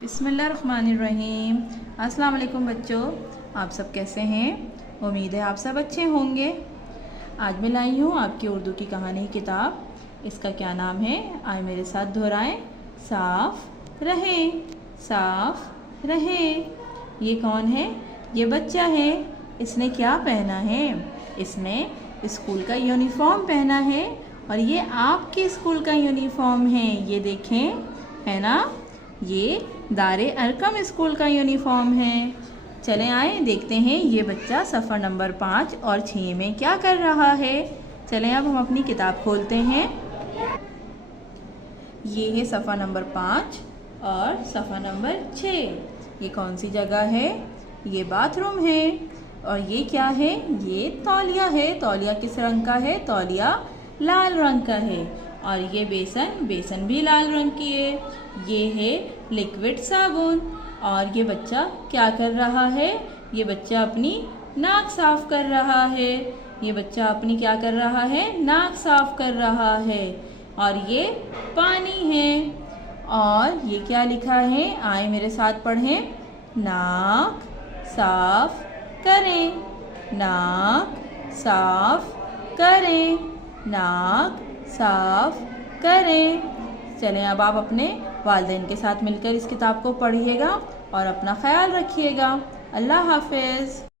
बिस्मिल्लाहिर्रहमानिर्रहीम। अस्सलाम वालेकुम बच्चों, आप सब कैसे हैं? उम्मीद है आप सब अच्छे होंगे। आज मैं लाई हूँ आपकी उर्दू की कहानी किताब। इसका क्या नाम है? आए मेरे साथ दोहराएं। साफ रहें, साफ रहें। ये कौन है? ये बच्चा है। इसने क्या पहना है? इसने स्कूल का यूनिफॉर्म पहना है और ये आपके स्कूल का यूनिफॉर्म है। ये देखें, है ना? ये दारे अरकम स्कूल का यूनिफॉर्म है। चलें आए देखते हैं ये बच्चा सफ़र नंबर 5 और 6 में क्या कर रहा है। चलें अब हम अपनी किताब खोलते हैं। ये है सफ़र नंबर 5 और सफ़र नंबर 6। ये कौन सी जगह है? ये बाथरूम है। और ये क्या है? ये तौलिया है। तौलिया किस रंग का है? तौलिया लाल रंग का है। और ये बेसन भी लाल रंग की है। ये है लिक्विड साबुन। और ये बच्चा क्या कर रहा है? ये बच्चा अपनी नाक साफ कर रहा है। ये बच्चा अपनी क्या कर रहा है? नाक साफ कर रहा है। और ये पानी है। और ये क्या लिखा है? आए मेरे साथ पढ़ें। नाक साफ करें, नाक साफ करें, नाक साफ करें। चलें अब आप अपने वालिदैन के साथ मिलकर इस किताब को पढ़िएगा और अपना ख्याल रखिएगा। अल्लाह हाफ़िज़।